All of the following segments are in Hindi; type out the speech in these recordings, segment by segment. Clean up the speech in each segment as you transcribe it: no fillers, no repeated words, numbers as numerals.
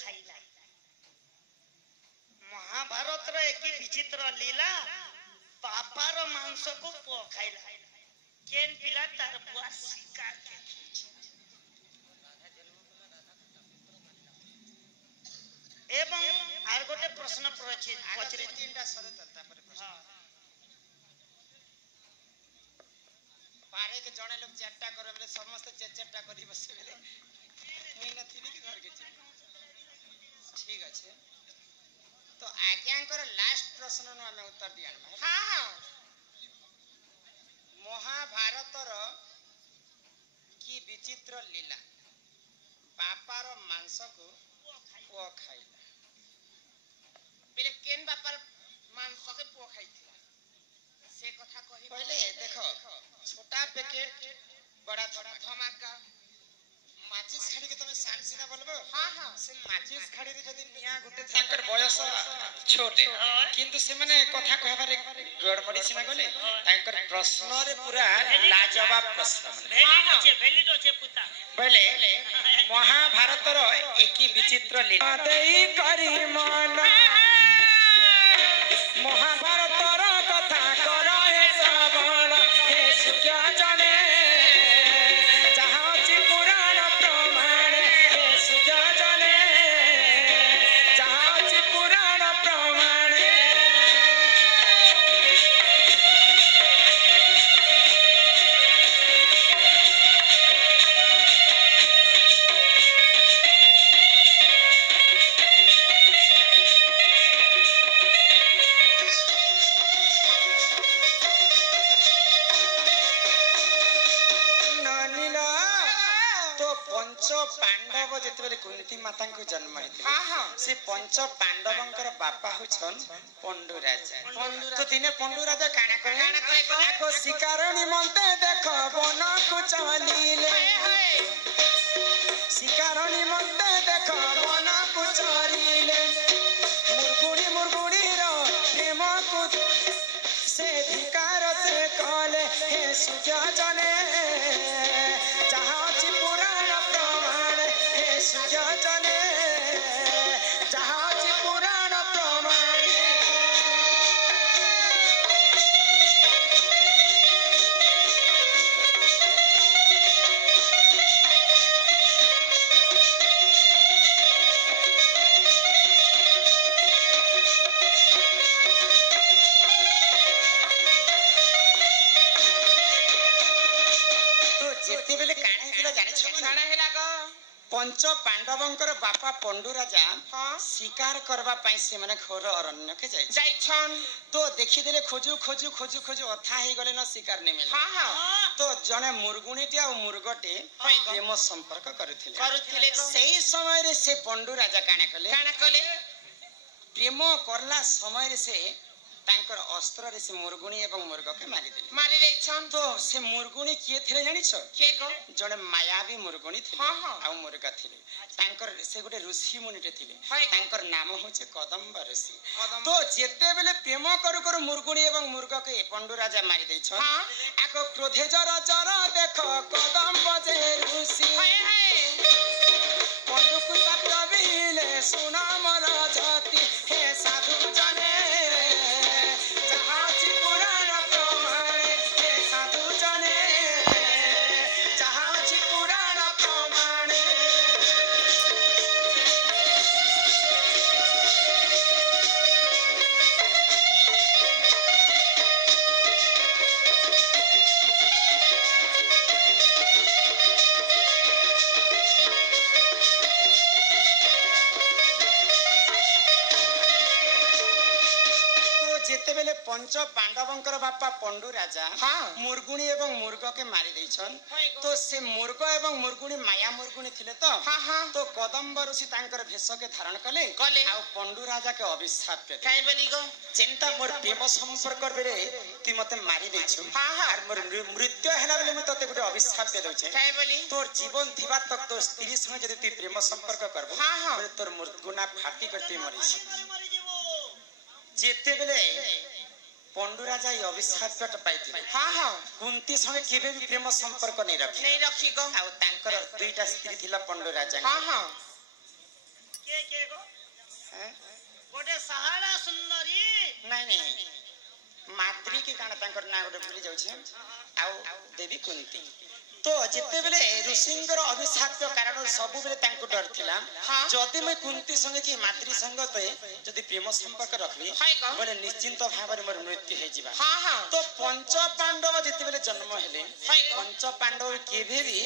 खाइला महाभारत रे एक विचित्र लीला बापार मांस को पुओ खाइला केन पिला तार बुआ शिकार के एवं आर गोटे प्रश्न पचरे तीनटा सरे तापर प्रश्न पारे के जणे लोग चारटा करे बेले समस्त चारटा करी बसे बेले मुई नथिबी कि घर के ठीक अछि तो आज्ञाकर लास्ट प्रश्न नो हमें उत्तर दिया हां हां महाभारतर की विचित्र लीला बापार मांस को पुओ खाइला बेले केन बापार मांस के पुओ खाइथिला से कथा कहि पहले देखो छोटा पैकेट बड़ा धमाका माचिस खाड़ी के तमे सारी सीना बोलबो हां हां से माचिस खाड़ी रे जदी निया गुटे थाकर बयस छोटे किंतु से माने कथा कहबारे गड़बड़ी सीना गले ताकर प्रश्न रे पूरा लाजवाब प्रश्न वैलिड होचे पुता पहले महाभारत रो एकी विचित्र लीला देई करी मन महाभारत रो कथा करो हे श्रवण हे शिक्षा जने पांडव जेतेबेले कुंती माता को जन्म हेतिले से पंच पांडवंकर बापा हुछन पंडु राजा तो दिने पंडु राजा काना करे को शिकार निमंते देखो वन को चलीले शिकार निमंते देखो वन को चलीले मुरगुड़ी रो प्रेम को से धिकार से कले हे सुजा जने पंच पांडवंकर बापा पंडु राजा शिकार करबा पई से माने घोर अरण्य के जाइछन तो देखि देले खोजू खोजू खोजू खोजू अथा हे गले न शिकार ने मिले तो जने मुरगुणीटी आ मुर्गटे प्रेम संपर्क करुथिले सेही समय रे से पंडु राजा काना कले प्रेम करला समय रे से तांकर अस्त्र रे से मुरगुणी एवं मुर्ग के मारी देछन तो से मुरगुणी किए थिले जानि छ के को जने मायावी मुरगुणी थिले आ मुर्गा थिले तांकर से गोटे ऋषि मुनिटे थिले तांकर नाम होचे कदम्ब ऋषि तो जेते बेले प्रेम करू करू मुरगुणी एवं मुर्ग के पंडु राजा मारी देछन आको क्रोधे जरा जरा देखो कदम्ब जे ऋषि पंडु को सत्य सुना मरा जाति हे साधु जाने पंच पांडवंकर बापा पंडु राजा मुरगुणी एवं मुर्ग के मारी देछन तो से मुर्ग एवं मुरगुणी माया मुरगुणी थिले तो कदम्ब ऋषि तांकर भेष के धारण कले आ पंडु राजा के अभिशाप के काई बनी गो चिंता मोर प्रेम संपर्क बेरे तू मते मारी देछु आर मोर मृत्यु हैला बेले म तते गुटे अभिशाप के दउछे काई बली तोर जीवन थिबा तक तोर स्त्री संगे जदी तू प्रेम संपर्क करबो तोर मुर्गुना फाटी करते मरिस जेते बेले पंडु राजा ये अभिशाप पाइथिले कुंती संगे केबे भी प्रेम संपर्क नहीं रखी गो आ तांकर दुईटा स्त्री थिला पंडु राजा नहीं नहीं माद्री के काना तांकर ना गोटे भूली जाउछे आउ देवी कुंती तो जिते बेले ऋषिंकर अभिशाप कारण सब बेले तांको डर थिला जदि मैं कुंती संगे कि माद्री संग तो जदि प्रेम संपर्क रखली बोले निश्चिंत भाव मोर मृत्यु हे जिबा तो पंच पांडव जिते बेले जन्म हेले पंच पांडव केभे भी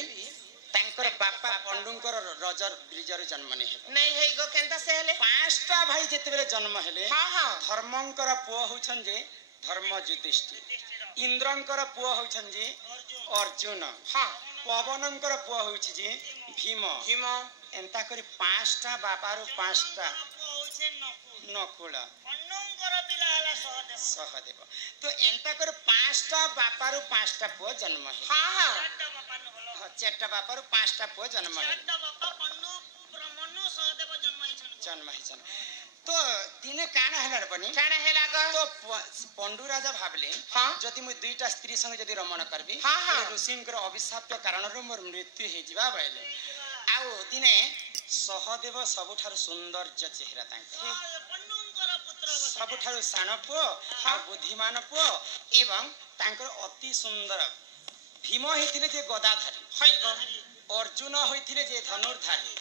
तांकर बापा पंडुंकर रजर ब्रिजर जन्म नहीं है गो केनता से हेले पांचटा भाई जिते बेले जन्म हेले धर्मंकर पुओ होछन जे धर्म युधिष्ठिर इंद्रंकर पुओ होछन जे अर्जुन पवनंकर पुओ होछि जे भीम भीम एंता करी पांचटा बापारो पांचटा नकुल अन्नंकर पिला हला सहदेव तो एंता कर पांचटा बापारो पांचटा पुओ जन्म है चारटा बापारो पांचटा पुओ जन्म है जन्म है तो दिने काना हेला बनी काना हेला ग तो पंडु राजा भाबले जदि मु दुईटा स्त्री संग जदि रमण करबी ऋषिंकर अभिशाप कारण रो मोर मृत्यु हे जिबा बैले आउ दिने सहदेव सबुठार सौंदर्य चेहरा तांका सबुठार सान पुओ आ बुद्धिमान पुओ एवं तांकर अति सुंदर भीम हेतिले जे गदाधारी अर्जुन होइथिले जे धनुर्धारी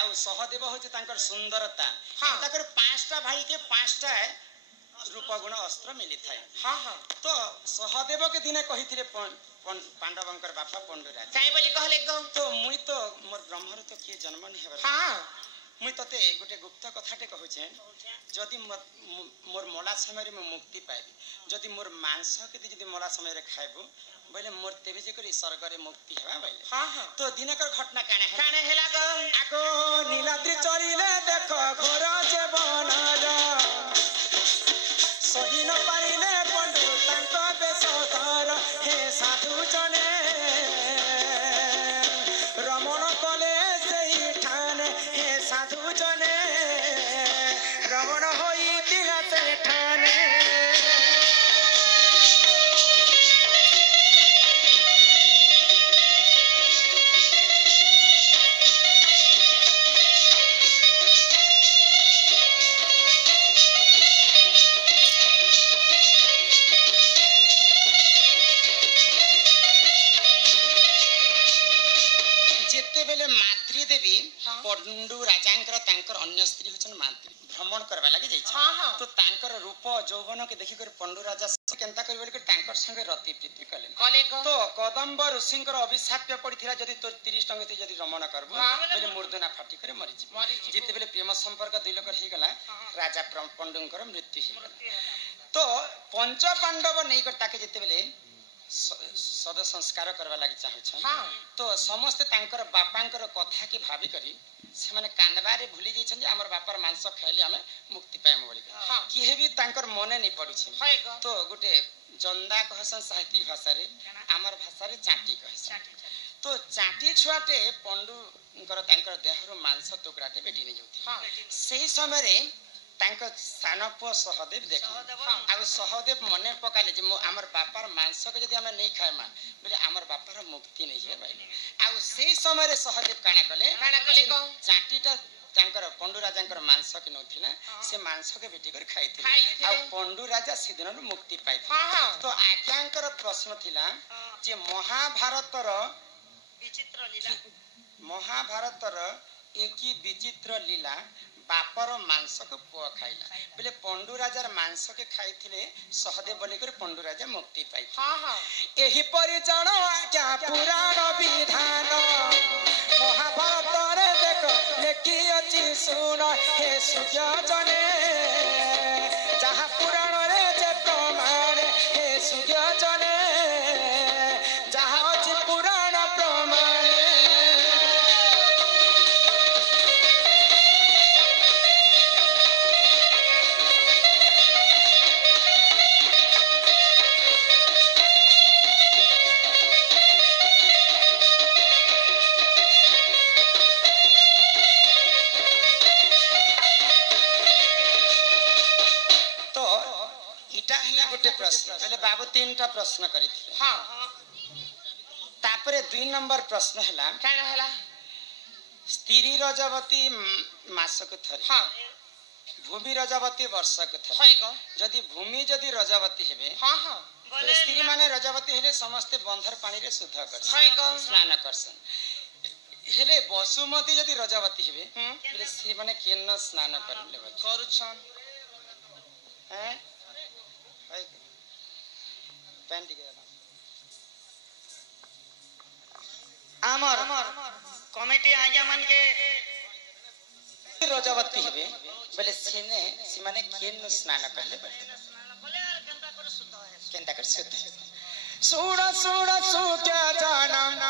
आउ सहदेव होचे तांकर सुंदरता ताकर पांचटा भाई के पांचटा रूप गुण अस्त्र मिली थाए तो सहदेव के दिने कहिथिले पांडवंकर बापा पंडुराज काई बोली कहले गो तो मुई तो मोर ब्रह्मर तो के जन्म नहीं हेबा मुई तते गोटे गुप्त कथाटे कहूछे जदि मोर मोला समय में मुक्ति पाइबी जदि मोर मांस के जदि मोला समय रे खाइबो बोले मोर तेबे जे करी स्वर्ग रे मुक्ति हेबा बोले तो दिनकर घटना काने हेला गो आगो नीलाद्रि चरिले देखो घोर जीवनर सही न पारिले पंडु तांको बेसधर हे साधु जने रमण कले सेही ठाने हे साधु जने रमण होई दिला से ठाने पंडु राजांकर तांकर अन्य स्त्री होचन माद्री भ्रमण करबा लागि जाई तो तांकर रूप यौवन के देखि कर पंडु राजा केनता करबे के तांकर संगे रति प्रीति कले तो कदम्ब ऋषिंकर अभिशाप पड़िथिला जदि तोर 30 टंगे ते जदि रमण करबो बोले मूर्धना फाटी करे मरि जी जिते बेले प्रेम संपर्क दुई लोकर हे गला राजा पंडुंकर मृत्यु हे गला तो पंच पांडव नै कर ताके जिते बेले सद संस्कार करबा लागि चाहछन तो समस्त तांकर बापांकर कथा के भाबी करी से माने कांदबारे भूली जाइछन जे हमर बापर मांस खाइले हमें मुक्ति पाएम बोली किहे भी तांकर मने नै पडु छै तो गुटे जंदा कहसन साहित्य भाषा रे हमर भाषा रे चाटी कहसन तो चाटी छुआटे पंडुंकर तांकर देहरो मांस टुकड़ाटे बेटी नै जोथि सेही समय रे तांको सानपो सहदेव देख आ सहदेव मने पकाले जे हमर बापार मांस के जदि हम नै खायमा बोले हमर बापार मुक्ति नै हे भाई आ सेही समय रे सहदेव काना कले चाटीटा तांकर पंडु राजांकर मांस के नथिला से मांस के बेटी कर खाइथिले आ पंडु राजा सिदिन मुक्ति पाइथिले तो आज्ञांकर प्रश्न थिला जे महाभारतर विचित्र लीला महाभारतर एकी विचित्र लीला बापर मांस को पुआ खाइला बोले पंडु राजार मांस के खाइथिले सहदेव बोली कर पंडु राजा मुक्ति पाइ एही परि जण आज्ञा पुराण विधान महाभारत रे देखो लेखि अछि सुन हे सूर्य जने जहा पुराण रे जे प्रमाण हे सूर्य जने जहा अछि पुराण प्रमाण प्रश्न पहले बाबू 3टा प्रश्न करिथिले तापरे 2 नंबर प्रश्न हला काना हला स्त्री रजवती मासक थरी भूमि रजवती वर्ष को थे जदि भूमि जदि रजवती हेबे बोले स्त्री माने रजवती हेले समस्त बंधर पानी रे शुद्ध कर स्नान करसन हेले वसुमती जदि रजवती हेबे बोले से माने केन स्नान करले करूछन हैं पेन दिगे आमर कमिटी आज्ञा मन के रजवती हेबे बोले सेने सिमाने केन स्नान करले बोले यार केनता कर शुद्ध सुड़ सुड़ सुत्या जानम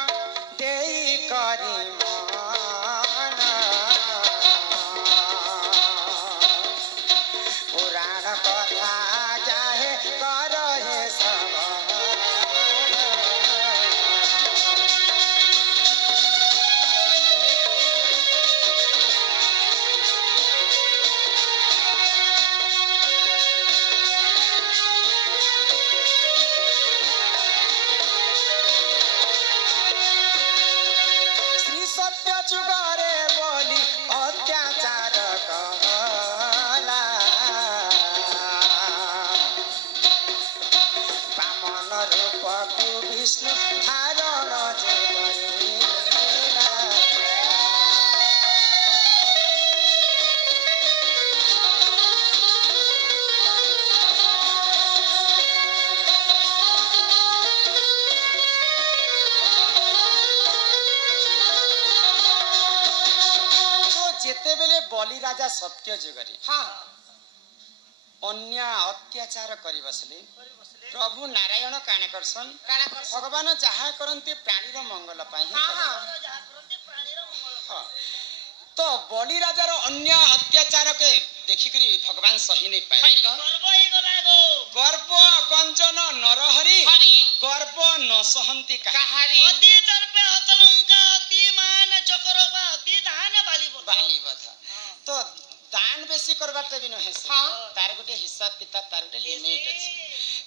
देई करी मान पुराण कथा चाहे कर हे सब जुगारे बोली अत्याचार कहला बामन रूप को विष्णु धारण जे करेला जेते बेले बलि राजा सत्य जुगरे अन्य अत्याचार करि बसले प्रभु नारायण काने करसन भगवान जहा करन्ते प्राणीर मंगल पाई तो बलि राजा रो अन्य अत्याचार के देखि करी भगवान सही नहीं पाए गर्व ही गला गो गर्व कंचन नरहरि गर्व न सहंती काहारी अति दर्पे हतलंका अति मान चक्रवा अति धान बाली बथा तो दान बेसी करबाटे बिनो हेसे तार गोटे हिसाब किताब तार गोटे लिमिट अछि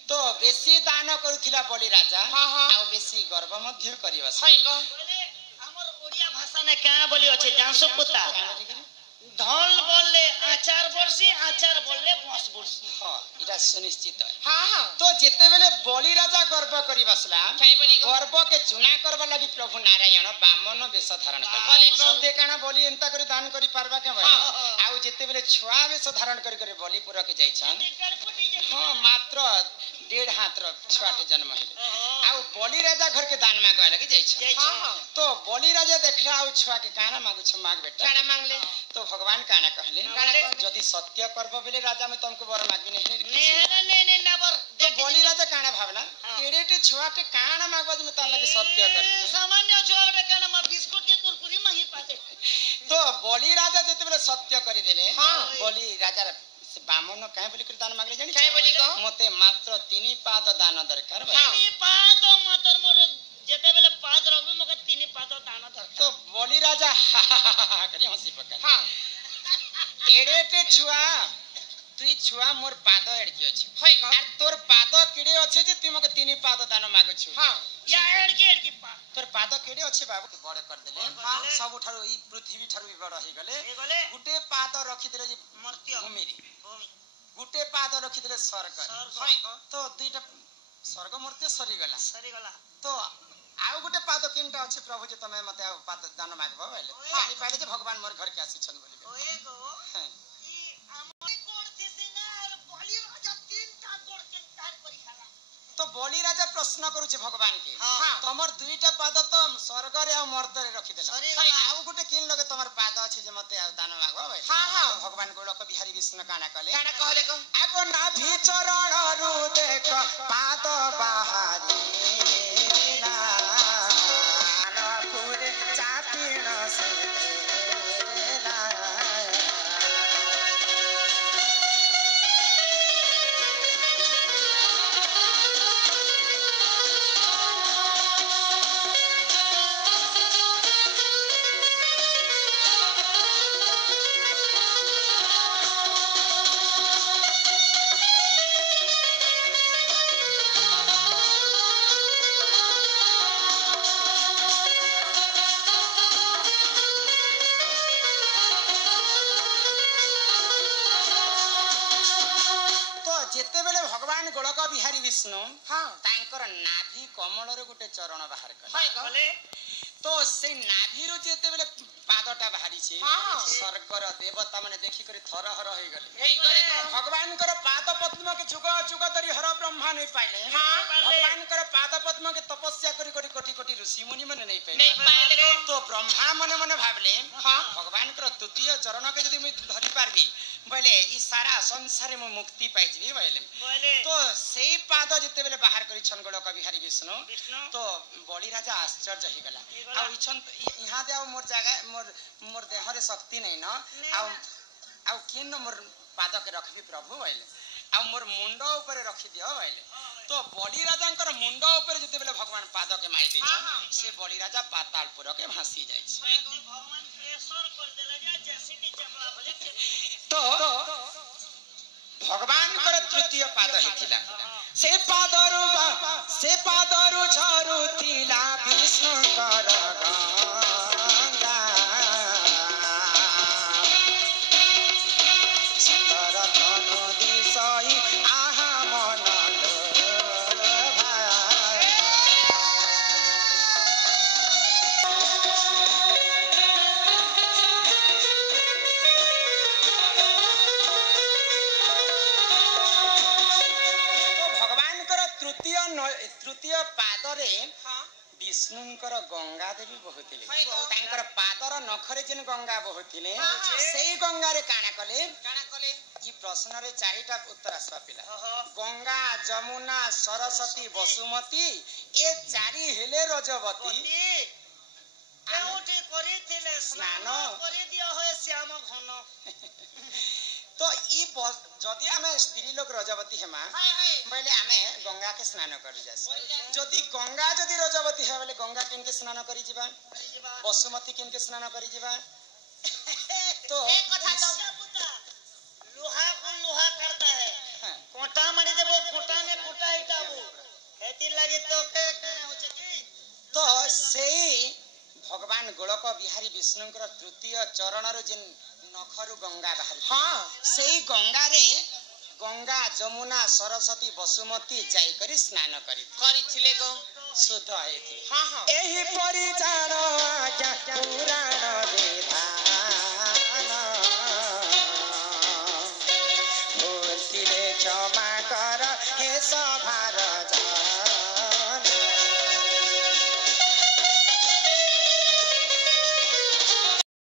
तो बेसी दान करूथिला बलि राजा आ बेसी गर्व मध्य करिवस बोले हमर ओडिया भाषा ने का बोली अछि जानसु पुता धन बोलले आचार वर्षी आचार बोलले 10 वर्षी इटा सुनिश्चित है तो जेते बेले बलि राजा गर्व करि बसला गर्व के चुना करबा लागि प्रभु नारायण बामन वेश धारण करले सते काना बलि एंता करी दान करि पारबा के आउ जेते बेले छुआ वेश धारण करी बलि पुर के जाई छन हां मात्र 1.5 हाथ रो छुआटे जन्म हेले आउ बलि राजा घर के दान मांगवा लागि जाई छन तो बलि राजा देखला आउ छुआ के काना मांगु छ मांग बेटा काना मांगले तो भगवान काना कहले जदि सत्य करबो बेले राजा में तुमको वर मांगी नहीं नबर तो बलि राजा काना भावना एडेटे छुआटे काना मांगबा में त लगे सत्य कर सामान्य छुआटे काना म बिस्कुट के कुरकुरी मांगी पाते तो बलि राजा जते बेले सत्य करि देले बलि राजा से बामन काहे बोली दान मांगले जानि काहे बोली को मते मात्र 3 पाद दान दरकार भाई 3 पाद मात्र मोर जेते बेले पाद रबे मके 3 पाद दान दरकार तो बलि राजा करी हंसी पका एडेटे छुआ तुई छुआ मोर पाद एडकी अछि होय ग आर तोर पाद किडे अछि जे तुई मके 3 पाद दान मांगु छु या एडकी पा तोर पाद किडे अछि बाबू के बड़े कर देले सब ठारो ई पृथ्वी ठारो भी बड़ होई गले गुटे पाद रखि देले जे मर्त्य भूमि गुटे पाद रखि देले स्वर्ग होय ग तो दुईटा स्वर्ग मर्त्य सरी गला तो आउ गुटे पाद किनटा अछि प्रभु जे तमे मते आ पाद दान मांगबो भले जानि पाले जे भगवान मोर घर के आसी छन बोली ओए गो ई हमर कोड दिसे ना और बलि राजा 3टा कोड के दान करि खाला तो बलि राजा प्रश्न करू छे भगवान के तमर दुईटा पाद तो स्वर्ग रे आ मर्त्य रे रखि देला आउ गुटे किन लगे तमर पाद अछि जे मते आ दान मांगबो भले भगवान गोलक बिहारी विष्णु काना कहले गो आको नाभि चरण रु देख पाद बाहारी भगवान गोलक बिहारी विष्णु तांकर नाभि कमलर गोटे चरण बाहर कले तो से नाभि रो जेते बेले पादटा बाहरी छे स्वर्गर देवता माने देखि करी थरहर होई गले भगवान कर पाद पद्म के जुग जुग धरि हर ब्रह्मा नहीं पाइले भगवान कर पाद पद्म के तपस्या करी करी कोटि कोटि ऋषि मुनि माने नहीं पाइले तो ब्रह्मा मने मने भाबले भगवान कर तृतीय चरण के यदि मैं धरि पारबी बोले ई सारा संसार में मुक्ति पाइ जबी बोले तो सेई पाद जते बेले बाहर करी छन गोलक बिहारी विष्णु तो बलि राजा आश्चर्य हो गला आ इछन इहा दे मोर जगह मोर देह रे शक्ति नहीं न आ केन मोर पाद के रखबी प्रभु बोले आ मोर मुंड ऊपर रखि दियो बोले तो बलि राजा मुंड ऊपर जते बेले भगवान पाद के मारी दै छन से बलि राजा पातालपुर के भासी जाय छै भगवान प्रेशर कर देला जैसे कि चपला बोले तो भगवान कर तृतीय पाद हिथिला से पादरु झरु थिला विष्णु कर गंगा सुंदर तनु दिसई आहा मन तृतीय पादरे विष्णुंकर गंगा देवी बहुथिले तांकर पादर नखरे जिन गंगा बहुथिले सेई गंगा रे काना कले ई प्रश्न रे चारिटा उत्तर आसवा पिला गंगा जमुना सरस्वती बसुमती ए चारि हेले रजवती केउठी करिथिले स्नान करि दियो होय श्याम घन तो ई जदि हमें स्त्री लोग रजवती हेमा बोले हमें गंगा के स्नान करि जास जदि गंगा जदि रजवती है बोले गंगा किन के स्नान करि जीवा बसुमती किन के स्नान करि जीवा तो एक कथा तो लोहा को लोहा करता है कोटा मारी देबो कोटा ने कोटा हिटाबो हेती लागे तो के हो छै की तो सेई भगवान गोलक बिहारी विष्णुंकर तृतीय चरण रो जिन नखरु गंगा बाहर सेई गंगा रे गंगा जमुना सरस्वती बसुमती जाई करी स्नान करिथिले गो शुद्ध हेथि एही परिचार आज्ञा पुराण वेद